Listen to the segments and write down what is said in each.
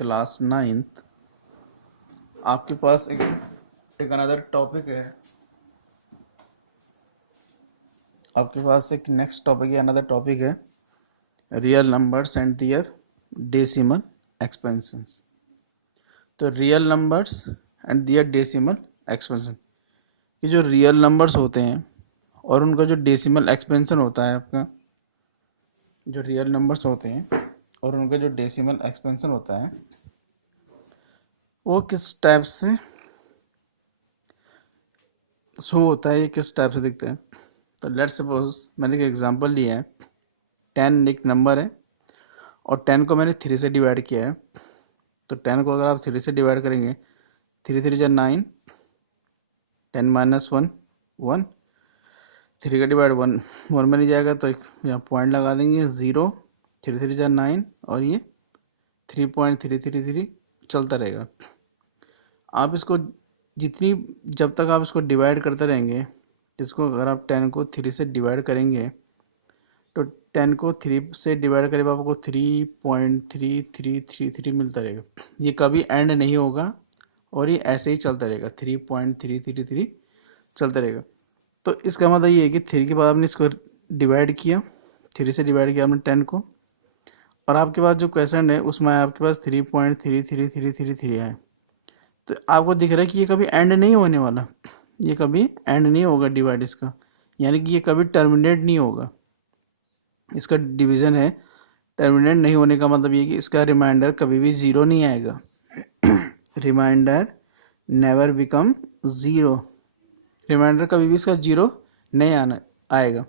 Class 9th आपके पास एक अनदर टॉपिक है। आपके पास एक नेक्स्ट टॉपिक है, अनदर टॉपिक है real numbers and their decimal expansions. तो real numbers and their decimal expansion, ये जो रियल नंबर्स होते हैं और उनका जो डेसिमल एक्सपेंशन होता है, आपका जो रियल नंबर्स होते हैं और उनका जो डेसिमल एक्सपेंशन होता है वो किस टाइप से शो होता है, ये किस टाइप से दिखते हैं। तो लेट्स सपोज मैंने एक एग्जांपल लिया है, 10 एक नंबर है और 10 को मैंने 3 से डिवाइड किया है। तो 10 को अगर आप 3 से डिवाइड करेंगे, 3 3 जा 9, 10 माइनस 1 1, 3 का डिवाइड 1 1 में नहीं जाएगा तो एक यहाँ पॉइंट लगा देंगे 0, 3 3 जा 9 और ये 3.333 चलता रहेगा। आप इसको जितनी जब तक आप इसको डिवाइड करते रहेंगे, इसको अगर आप 10 को 3 से डिवाइड करेंगे तो 10 को 3 से डिवाइड करें आपको 3.3333 मिलता रहेगा। ये कभी एंड नहीं होगा और ये ऐसे ही चलता रहेगा, 3.333 चलता रहेगा। तो इसका मतलब ये है कि 3 के बाद आपने इसको डिवाइड किया, 3 से डिवाइड किया आपने 10 को, और आपके पास जो क्वेश्चन है उसमें आपके पास 3.33333 है। तो आपको दिख रहा है कि ये कभी एंड नहीं होने वाला, ये कभी एंड नहीं होगा डिवाइड इसका, यानी कि ये कभी टर्मिनेट नहीं होगा। इसका डिवीज़न है, टर्मिनेट नहीं होने का मतलब ये कि इसका रिमाइंडर कभी भी ज़ीरो नहीं आएगा। Reminder never become zero, reminder कभी भी इसका ज़ीरो नहीं आना आएगा,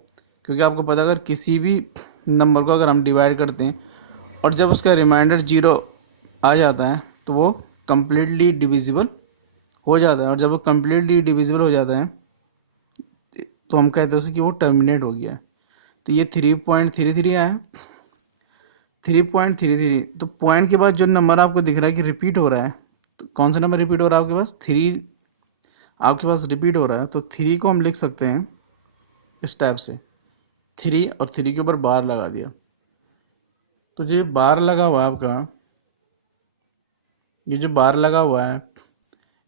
क्योंकि आपको पता अगर किसी भी नंबर को अगर हम डिवाइड करते हैं और जब उसका रिमाइंडर ज़ीरो आ जाता है तो वो कम्प्लीटली डिविजिबल हो जाता है, और जब वो कम्प्लीटली डिविजिबल हो जाता है तो हम कहते हैं उसे कि वो टर्मिनेट हो गया है। तो ये 3.33 आया, 3.33। तो पॉइंट के बाद जो नंबर आपको दिख रहा है कि रिपीट हो रहा है, तो कौन सा नंबर रिपीट हो रहा है आपके पास? 3 आपके पास रिपीट हो रहा है। तो 3 को हम लिख सकते हैं इस टाइप से, 3 और 3 के ऊपर बार लगा दिया। तो जो बार लगा हुआ है आपका, ये जो बार लगा हुआ है,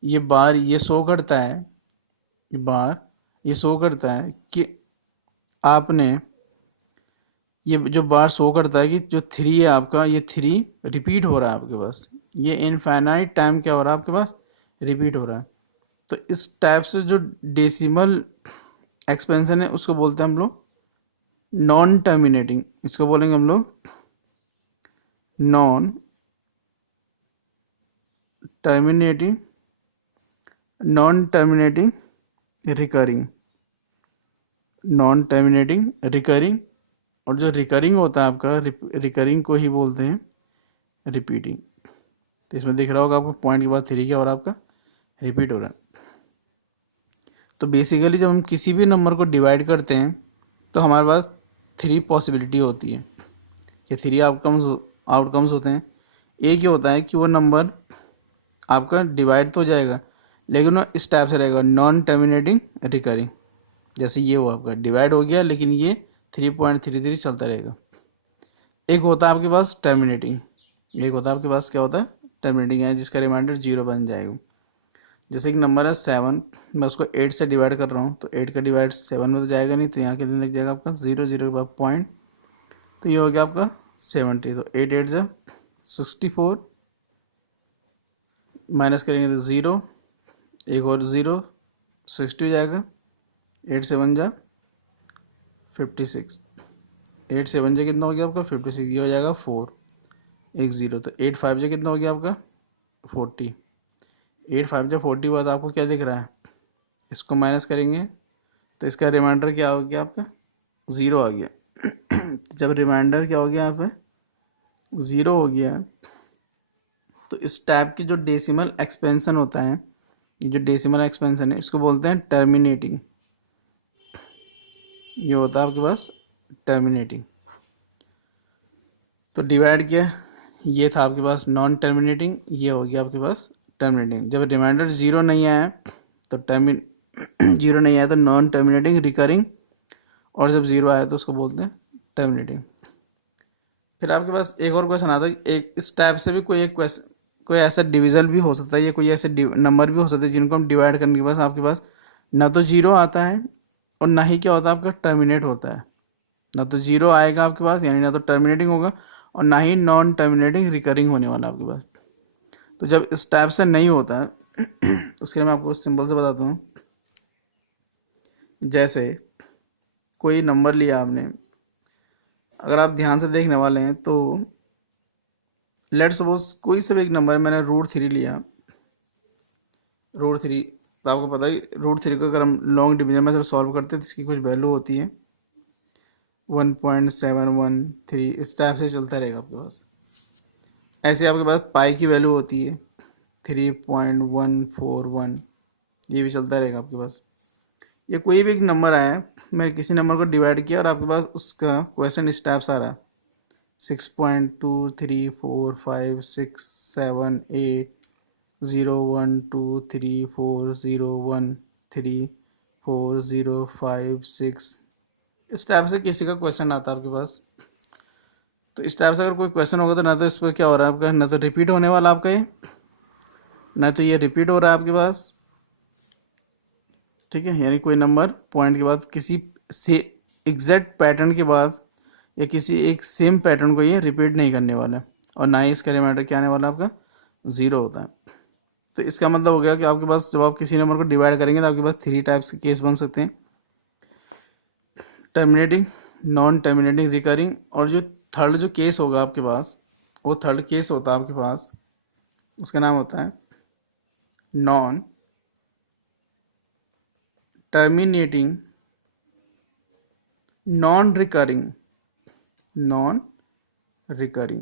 ये बार ये शो करता है, ये बार ये शो करता है कि आपने, ये जो बार शो करता है कि जो 3 है आपका, ये 3 रिपीट हो रहा है आपके पास, ये इनफाइनाइट टाइम क्या हो रहा है आपके पास, रिपीट हो रहा है। तो इस टाइप से जो डेसिमल एक्सपेंशन है उसको बोलते हैं हम लोग नॉन टर्मिनेटिंग, इसको बोलेंगे हम लोग non terminating, non terminating recurring, non terminating recurring. और जो रिकरिंग होता है आपका, रिकरिंग को ही बोलते हैं रिपीटिंग। तो इसमें दिख रहा होगा आपको पॉइंट के बाद 3 क्या हो रहा है आपका, रिपीट हो रहा है। तो बेसिकली जब हम किसी भी नंबर को डिवाइड करते हैं तो हमारे पास 3 पॉसिबिलिटी होती है, या 3 आउटकम्स होते हैं। एक ही होता है कि वो नंबर आपका डिवाइड तो हो जाएगा लेकिन वो इस टाइप से रहेगा, नॉन टर्मिनेटिंग रिकरिंग। जैसे ये वो आपका डिवाइड हो गया लेकिन ये 3.33 चलता रहेगा। एक होता है आपके पास टर्मिनेटिंग, एक होता है आपके पास क्या होता है, टर्मिनेटिंग है, जिसका रिमाइंडर 0 बन जाएगा। जैसे एक नंबर है 7, मैं उसको 8 से डिवाइड कर रहा हूँ, तो 8 का डिवाइड 7 में तो जाएगा नहीं, तो यहाँ के लिए लग जाएगा आपका 0 0 के बाद पॉइंट, तो ये हो गया आपका 70। तो 8 8 जा 64, माइनस करेंगे तो 0, एक और 0, 60 हो जाएगा, 8 7 जा 56, 8 7 जा कितना हो गया आपका 56, ये हो जाएगा 4, एक 0। तो 8 5 जा कितना हो गया आपका 40, 8 5 जा 40 हुआ, तो आपको क्या दिख रहा है, इसको माइनस करेंगे तो इसका रिमाइंडर क्या हो गया आपका 0 आ गया। जब रिमाइंडर क्या हो गया यहाँ पे 0 हो गया, तो इस टाइप की जो डेसिमल एक्सपेंशन होता है, ये जो डेसिमल एक्सपेंशन है इसको बोलते हैं टर्मिनेटिंग। ये होता है आपके पास टर्मिनेटिंग। तो डिवाइड किया, ये था आपके पास नॉन टर्मिनेटिंग, ये हो गया आपके पास टर्मिनेटिंग। जब रिमाइंडर 0 नहीं आया तो जीरो नहीं आया तो नॉन टर्मिनेटिंग रिकरिंग, और जब 0 आया तो उसको बोलते हैं टर्मिनेटिंग। फिर आपके पास एक और क्वेश्चन आता है, एक इस टाइप से भी कोई एक क्वेश्चन कोई ऐसा डिविजल भी हो सकता है या कोई ऐसे नंबर भी हो सकते हैं जिनको हम डिवाइड करने के बाद आपके पास ना तो जीरो आता है और ना ही क्या होता है आपका टर्मिनेट होता है। ना तो जीरो आएगा आपके पास, यानी ना तो टर्मिनेटिंग होगा, और ना ही नॉन टर्मिनेटिंग रिकरिंग होने वाला आपके पास। तो जब इस टाइप से नहीं होता है उसके लिए मैं आपको सिंपल से बताता हूँ। जैसे कोई नंबर लिया आपने, अगर आप ध्यान से देखने वाले हैं तो लेट सपोज कोई से भी एक नंबर है, मैंने रूट 3 लिया। रूट 3 तो आपको पता ही, रूट 3 को अगर हम लॉन्ग डिवीजन में सॉल्व करते हैं तो इसकी कुछ वैल्यू होती है 1.713, इस टाइप से चलता रहेगा आपके पास। ऐसे आपके पास पाई की वैल्यू होती है 3.141, ये भी चलता रहेगा आपके पास। ये कोई भी एक नंबर आया है, मैंने किसी नंबर को डिवाइड किया और आपके पास उसका क्वेश्चन इस टाइप से आ रहा है 6.234567801234013405 6, इस टाइप से किसी का क्वेश्चन आता है आपके पास। तो इस टाइप से अगर कोई क्वेश्चन होगा तो ना तो इस पर क्या हो रहा है आपका, ना तो रिपीट होने वाला आपका ये, ना तो ये रिपीट हो रहा है आपके पास, ठीक है। यानी कोई नंबर पॉइंट के बाद किसी से एग्जैक्ट पैटर्न के बाद या किसी एक सेम पैटर्न को ये रिपीट नहीं करने वाला है, और ना ही इसका रिमाइंडर क्या आने वाला है आपका, ज़ीरो होता है। तो इसका मतलब हो गया कि आपके पास जब आप किसी नंबर को डिवाइड करेंगे तो आपके पास 3 टाइप्स के केस बन सकते हैं, टर्मिनेटिंग, नॉन टर्मिनेटिंग, रिकरिंग, और जो थर्ड जो केस होगा आपके पास, वो थर्ड केस होता है आपके पास, उसका नाम होता है non terminating non recurring, non recurring,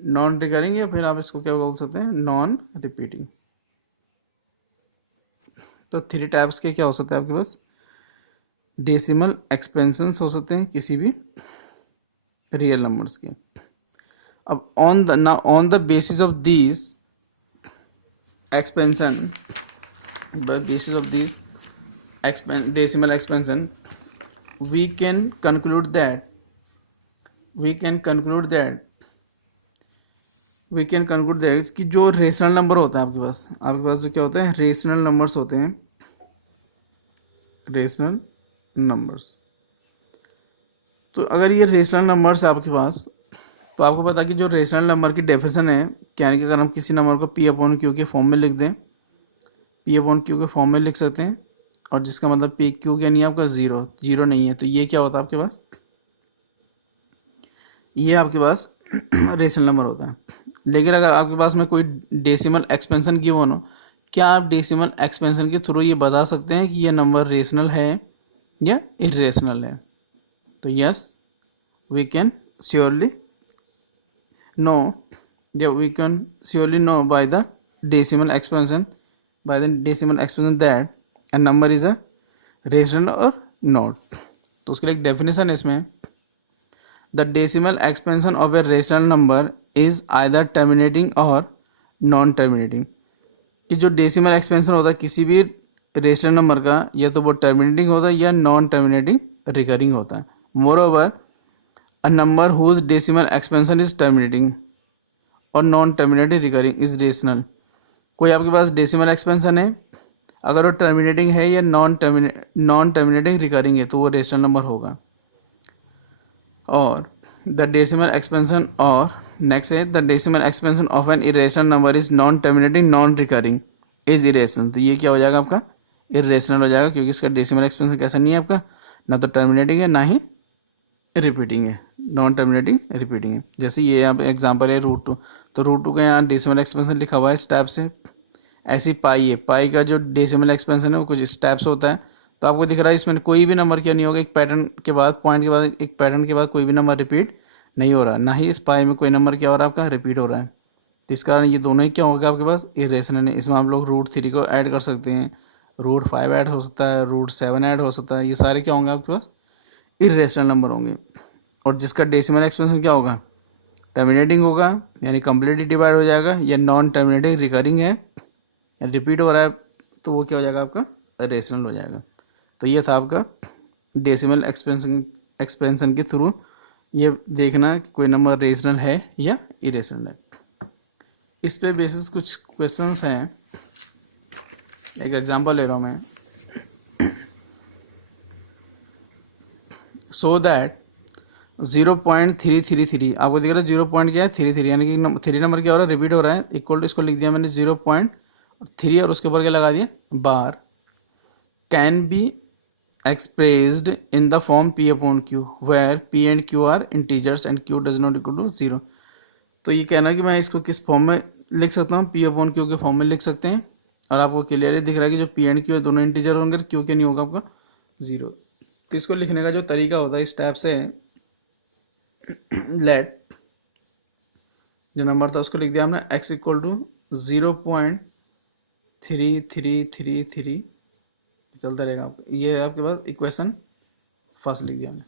non recurring, या फिर आप इसको क्या बोल सकते हैं, नॉन रिपीटिंग। तो 3 टाइप्स के क्या हो सकते हैं आपके पास, डेसिमल एक्सपेंशंस हो सकते हैं किसी भी रियल नंबर्स के। अब on the basis of this expansion, basis of this decimal expansion, we can conclude that we can conclude कि जो रेशनल नंबर होता है आपके पास जो क्या होता है, रेशनल नंबर्स होते हैं, रेशनल नंबर्स। तो अगर ये रेशनल नंबर्स है आपके पास, तो आपको पता कि जो रेशनल नंबर की डेफिनेशन है, क्या कि अगर हम किसी नंबर को पी अपॉन क्यू के फॉर्म में लिख दें, पी अपॉन क्यू के फॉर्म में लिख सकते हैं, और जिसका मतलब पी क्यू क्या नहीं है आपका, ज़ीरो, जीरो नहीं है, तो ये क्या होता है आपके पास, ये आपके पास रेशनल नंबर होता है। लेकिन अगर आपके पास में कोई डेसिमल एक्सपेंशन गिवन हो, क्या आप डेसिमल एक्सपेंशन के थ्रू ये बता सकते हैं कि ये नंबर रेशनल है या इरेशनल है? तो yes, we can surely know, या we can surely know by the decimal expansion, that a number is a rational or not। तो उसके लिए एक डेफिनेशन है इसमें, the decimal expansion of a rational number is either terminating और non terminating. कि जो डेसिमल एक्सपेंशन होता है किसी भी रेशनल नंबर का, या तो वो टर्मिनेटिंग होता है या नॉन टर्मिनेटिंग रिकरिंग होता है। Moreover a number whose decimal expansion is terminating और non terminating recurring is rational. कोई आपके पास डेसिमल एक्सपेंशन है, अगर वो टर्मिनेटिंग है या नॉन टर्मिनेटिंग रिकरिंग है तो वो रेशनल नंबर होगा। और द डेसिमल एक्सपेंशन, और नेक्स्ट है the decimal expansion of an irrational number is non terminating non recurring is irrational. तो ये क्या हो जाएगा आपका, इरेशनल हो जाएगा, क्योंकि इसका डेसिमल एक्सपेंशन कैसा नहीं है आपका, ना तो टर्मिनेटिंग है ना ही रिपीटिंग है, नॉन टर्मिनेटिंग रिपीटिंग है। जैसे ये यहाँ पे एग्जाम्पल है रूट 2, तो रूट 2 का यहाँ डेसिमल एक्सपेंशन लिखा हुआ है इस टाइप से। ऐसी पाई है, पाई का जो डेसिमल एक्सपेंशन है वो कुछ इस टाइप से होता है। तो आपको दिख रहा है इसमें कोई भी नंबर क्या नहीं होगा, एक पैटर्न के बाद, पॉइंट के बाद, एक पैटर्न के बाद कोई भी नंबर रिपीट नहीं हो रहा, ना ही इस पाई में कोई नंबर क्या हो रहा है आपका, रिपीट हो रहा है। तो इस कारण ये दोनों ही क्या होगा आपके पास, इरेशनल है। इसमें आप लोग रूट 3 को ऐड कर सकते हैं, रूट 5 ऐड हो सकता है, रूट 7 ऐड हो सकता है, ये सारे क्या होंगे आपके पास, इरेशनल नंबर होंगे। और जिसका डेसिमल एक्सपेंशन क्या होगा, टर्मिनेटिंग होगा, यानी कंप्लीटली डिवाइड हो जाएगा, या नॉन टर्मिनेटिंग रिकरिंग है, रिपीट हो रहा है, तो वो क्या हो जाएगा आपका, रेशनल हो जाएगा। तो ये था आपका डेसिमल एक्सपेंशन के थ्रू ये देखना कि कोई नंबर रेशनल है या इरेशनल है। इस पे बेसिस कुछ क्वेश्चंस हैं। एक एग्जांपल ले रहा हूँ मैं। सो दैट 0.333, आपको दिख रहा है 0 पॉइंट क्या है 33, यानी कि 3 नंबर क्या हो रहा है, रिपीट हो रहा है, इक्वल टू इसको लिख दिया मैंने 0.3 और उसके ऊपर क्या लगा दिया bar, can be expressed in the form p upon q where p and q are integers and q does not equal to 0। तो ये कहना कि मैं इसको किस फॉर्म में लिख सकता हूँ, p अपॉन q के फॉर्म में लिख सकते हैं। और आपको क्लियरली दिख रहा है कि जो p एंड q है दोनों इंटीजर होंगे, q के नहीं होगा आपका 0। तो इसको लिखने का जो तरीका होता है इस टाइप से है, लेट जो नंबर था उसको लिख दिया हमने x इक्वल टू 0.3333, चलता रहेगा आपका, ये है आपके पास इक्वेशन फर्स्ट लिख दिया हमने।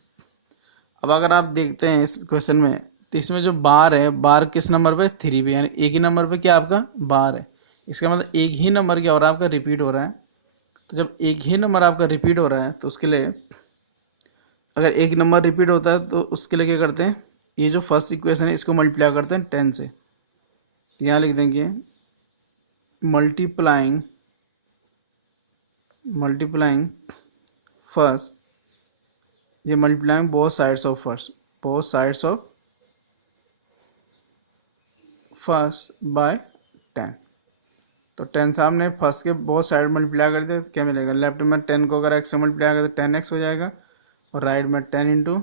अब अगर आप देखते हैं इस क्वेश्चन में, तो इसमें जो बार है, बार किस नंबर पे 3 पे, यानी एक ही नंबर पे क्या आपका बार है, इसका मतलब एक ही नंबर क्या हो रहा है आपका रिपीट हो रहा है। तो जब एक ही नंबर आपका रिपीट हो रहा है तो उसके लिए, अगर एक नंबर रिपीट होता है तो उसके लिए क्या करते हैं, ये जो फर्स्ट इक्वेशन है इसको मल्टीप्लाई करते हैं 10 से। तो यहाँ लिख देंगे मल्टीप्लाइंग फर्स्ट, ये multiplying both sides of first by 10। तो 10 सामने फर्स्ट के बहुत साइड मल्टीप्लाई कर दे तो क्या मिलेगा, लेफ्ट में 10 को अगर x से मल्टीप्लाई करें तो 10x हो जाएगा, और राइट में 10 इंटू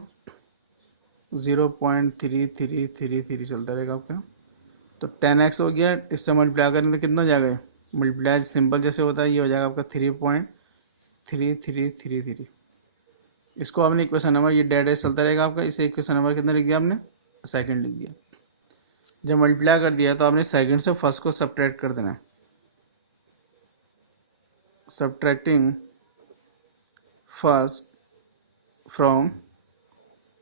0.3333 चलता रहेगा आपका। तो 10x हो गया, इससे मल्टीप्लाई करें तो कितना हो जाएगा, मल्टीप्लाई सिंपल जैसे होता है ये हो जाएगा आपका 3.3333। इसको आपने इक्वेशन नंबर, ये डेड चलता रहेगा आपका, इसे इक्वेशन नंबर कितना लिख दिया आपने, सेकंड लिख दिया। जब मल्टीप्लाई कर दिया तो आपने सेकंड से फर्स्ट को सब्ट्रैक्ट कर देना है। Subtracting first from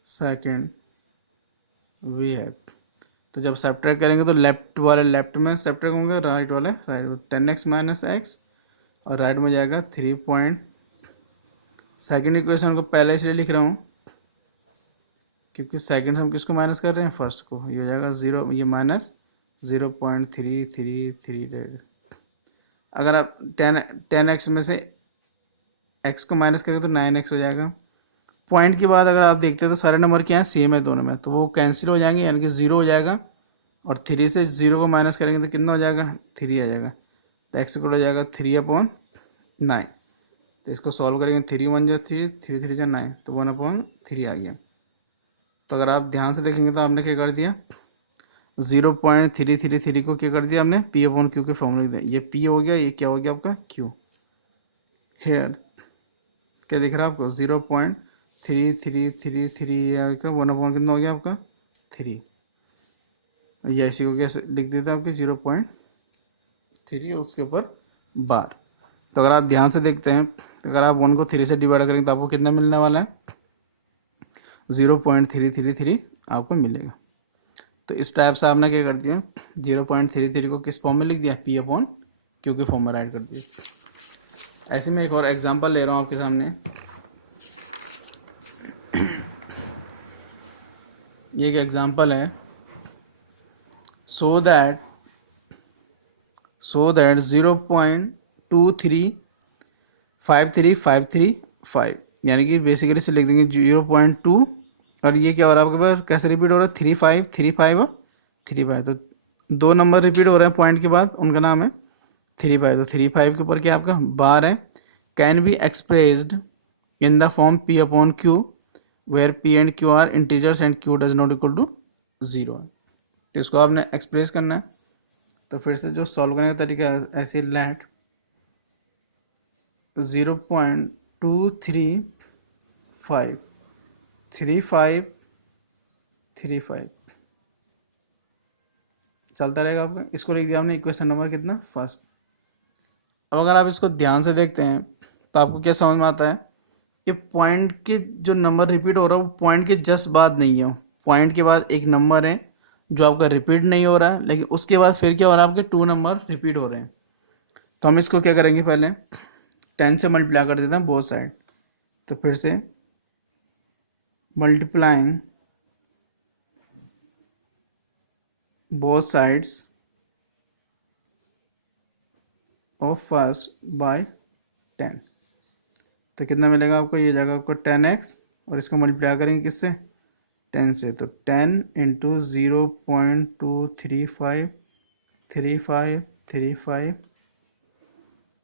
second we have, तो जब सब्ट्रैक्ट करेंगे तो लेफ्ट वाले लेफ्ट में सब्ट्रैक्ट होंगे, राइट वाले राइट में 10x माइनस एक्स, और राइट में जाएगा 3 पॉइंट। सेकेंड इक्वेशन को पहले इसलिए लिख रहा हूँ क्योंकि सेकंड से हम किसको माइनस कर रहे हैं, फर्स्ट को, ये हो जाएगा 0, ये माइनस 0.333। अगर आप 10x में से x को माइनस करेंगे तो 9x हो जाएगा। पॉइंट के बाद अगर आप देखते हैं तो सारे नंबर क्या हैं, सेम है दोनों में, तो वो कैंसिल हो जाएंगे, यानी कि 0 हो जाएगा, और 3 से 0 को माइनस करेंगे तो कितना हो जाएगा 3 आ जाएगा। तो x इक्वल हो जाएगा 3/9। तो इसको सॉल्व करेंगे, 3 1 जा 3, 3 3 जा 9, तो 1/3 आ गया। तो अगर आप ध्यान से देखेंगे तो आपने क्या कर दिया, 0.333 को क्या कर दिया हमने p अपॉन क्यू के फॉर्म लिख दिया। ये p हो गया, ये क्या हो गया आपका q। हेयर क्या दिख रहा है आपको, 0.3333 का 1/, कितना हो गया आपका 3। या इसी को कैसे लिख देते हैं आपके 0.3 उसके ऊपर बार। तो अगर आप ध्यान से देखते हैं, अगर आप 1 को 3 से डिवाइड करेंगे तो आपको कितना मिलने वाला है, 0.333 आपको मिलेगा। तो इस टाइप से आपने क्या कर दिया, 0.33 को किस फॉर्म में लिख दिया, p अपॉन क्यू के फॉर्म में राइट कर दिया। ऐसे में एक और एग्जांपल ले रहा हूँ आपके सामने। ये एक एग्जांपल है, सो दैट 0.2353535, यानी कि बेसिकली से लिख देंगे 0.2, और ये क्या हो रहा है आपके पास, कैसे रिपीट हो रहा है 3535 और 35, तो दो नंबर रिपीट हो रहे हैं पॉइंट के बाद, उनका नाम है 35। तो 35 के ऊपर क्या आपका बार है, can be expressed in the form p upon q where p and q are integers and q does not equal to 0। तो इसको आपने एक्सप्रेस करना है। तो फिर से जो सॉल्व करने का तरीका है, ऐसे लेट 0.23535 चलता रहेगा आपका। इसको लिख दिया हमने इक्वेशन नंबर कितना, फर्स्ट। अब अगर आप इसको ध्यान से देखते हैं तो आपको क्या समझ में आता है कि पॉइंट के जो नंबर रिपीट हो रहा है वो पॉइंट के जस्ट बाद नहीं है, पॉइंट के बाद एक नंबर है जो आपका रिपीट नहीं हो रहा है, लेकिन उसके बाद फिर क्या हो रहा है, आपके 2 नंबर रिपीट हो रहे हैं। तो हम इसको क्या करेंगे, पहले 10 से मल्टीप्लाई कर देते हैं बोथ साइड। तो फिर से multiplying both sides of first by 10, तो कितना मिलेगा आपको, ये जाएगा आपको 10x और इसको मल्टीप्लाई करेंगे किससे, 10 से, तो 10 इंटू 0.2353535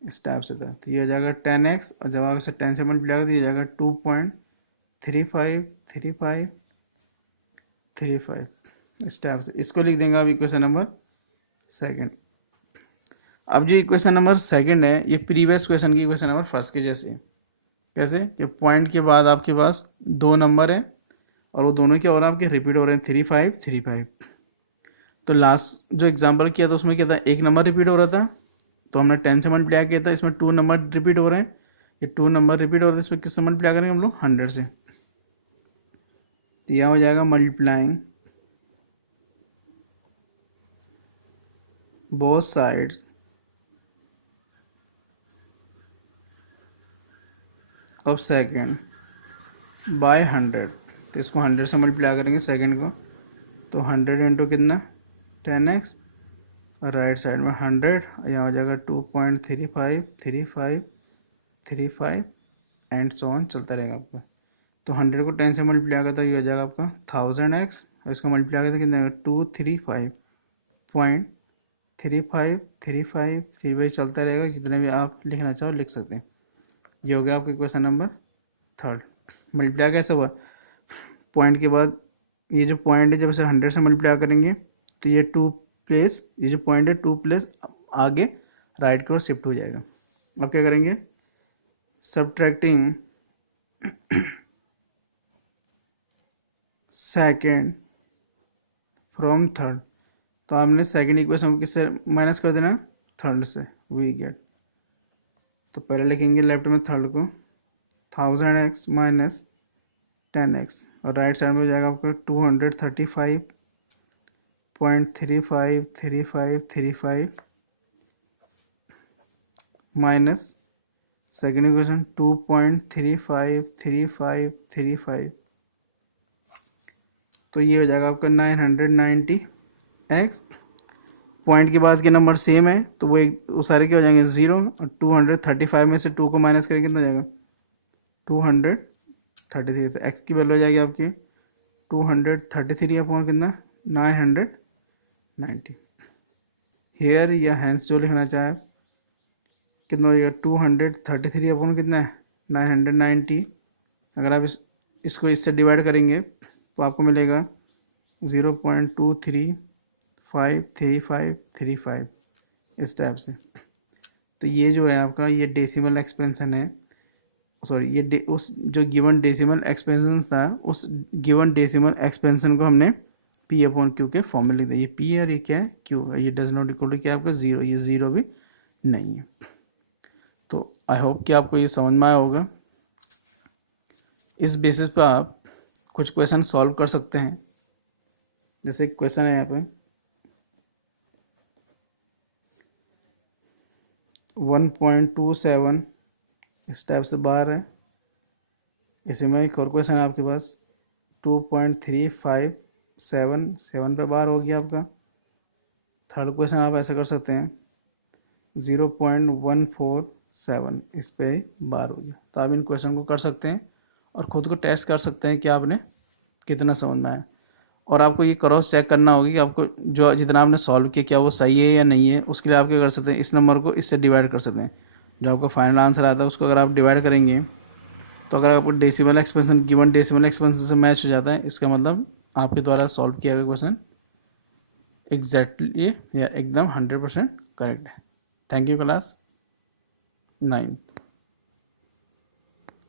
इस टाइप से था, तो ये हो जाएगा 10x और जब आप इसे 10 से मल्टीप्लाई करें तो ये जाएगा 2.353535 इस टाइप से। इसको लिख देंगे आप इक्वेशन नंबर सेकंड। अब जो इक्वेशन नंबर सेकंड है ये प्रीवियस क्वेश्चन की इक्वेशन नंबर फर्स्ट के जैसे है। कैसे कि पॉइंट के बाद आपके पास दो नंबर है और वो दोनों क्या हो रहा है आपके रिपीट हो रहे हैं 3535। तो लास्ट जो एग्जांपल किया था उसमें क्या था, एक नंबर रिपीट हो रहा था तो हमने 10 से मल्टीप्लाई किया था, इसमें 2 नंबर रिपीट हो रहे हैं, ये 2 नंबर रिपीट हो रहे हैं, इसमें किससे मल्टीप्लाई करेंगे हम लोग 100 से, तो यह हो जाएगा multiplying both sides of second by 100, तो इसको 100 से मल्टीप्लाई करेंगे सेकेंड को, तो 100 इंटू कितना 10x और राइट साइड में 100, यहाँ हो जाएगा 2.353535 एंड सो ऑन चलता रहेगा आपका। तो 100 को 10 से मल्टीप्लाई करता है ये हो जाएगा आपका 1000x और इसको मल्टीप्लाई करता कितना 235.3535 चलता रहेगा, जितने भी आप लिखना चाहो लिख सकते हैं। ये हो गया आपका क्वेश्चन नंबर थर्ड। मल्टीप्लाई कैसे हुआ, पॉइंट के बाद ये जो पॉइंट है जब इसे 100 से मल्टीप्लाई करेंगे तो ये 2 प्लेस, ये जो पॉइंट है 2 प्लेस आगे राइट की ओर शिफ्ट हो जाएगा। अब क्या करेंगे, सब्ट्रैक्टिंग सेकेंड फ्रॉम थर्ड, तो आपने सेकेंड इक्वेशन को किससे माइनस कर देना, थर्ड से, वी गेट, तो पहले लिखेंगे लेफ्ट में थर्ड को 1000x माइनस 10x और राइट साइड में हो जाएगा आपका 235.353535 माइनस सेकेंड इक्वेशन 2.353535, तो ये हो जाएगा आपका 990x। पॉइंट के बाद के नंबर सेम है तो वो सारे क्या हो जाएंगे 0 और 235 में से 2 को माइनस करेंगे कितना हो जाएगा 233, तो x की वैल्यू हो जाएगी आपकी 233 अपॉन कितना 990। हेयर या हैंस जो लिखना चाहे कितना हो जाएगा 233 अपॉन कितना है 990। अगर आप इसको इससे डिवाइड करेंगे तो आपको मिलेगा 0.2353535 इस टाइप से। तो ये जो है आपका ये डेसिमल एक्सपेंशन है, सॉरी ये उस जो गिवन डेसिमल एक्सपेंशन था उस गिवन डेसिमल एक्सपेंशन को हमने पी अपॉन क्यू के फॉर्म में लिख दिया। ये पी है और ये क्या है क्यू है, ये डज नॉट इक्वल टू क्या आपका 0, ये 0 भी नहीं है। तो आई होप कि आपको ये समझ में आया होगा। इस बेसिस पर आप कुछ क्वेश्चन सॉल्व कर सकते हैं। जैसे क्वेश्चन है यहाँ पे 1.27 इस टाइप से बाहर है, इसी में एक और क्वेश्चन है आपके पास 2.357 पे बाहर हो गया आपका। थर्ड क्वेश्चन आप ऐसा कर सकते हैं 0.147 इस पे बाहर हो गया। तो आप इन क्वेश्चन को कर सकते हैं और ख़ुद को टेस्ट कर सकते हैं कि आपने कितना समझ में आया। और आपको ये क्रॉस चेक करना होगा कि आपको जो जितना आपने सॉल्व किया क्या वो सही है या नहीं है। उसके लिए आप क्या कर सकते हैं, इस नंबर को इससे डिवाइड कर सकते हैं। जो आपका फाइनल आंसर आता है उसको अगर आप डिवाइड करेंगे तो अगर आपको decimal expansion given decimal expansion से मैच हो जाता है, इसका मतलब आपके द्वारा सॉल्व किया गया क्वेश्चन एग्जैक्टली या एकदम 100% करेक्ट है। Thank you class 9।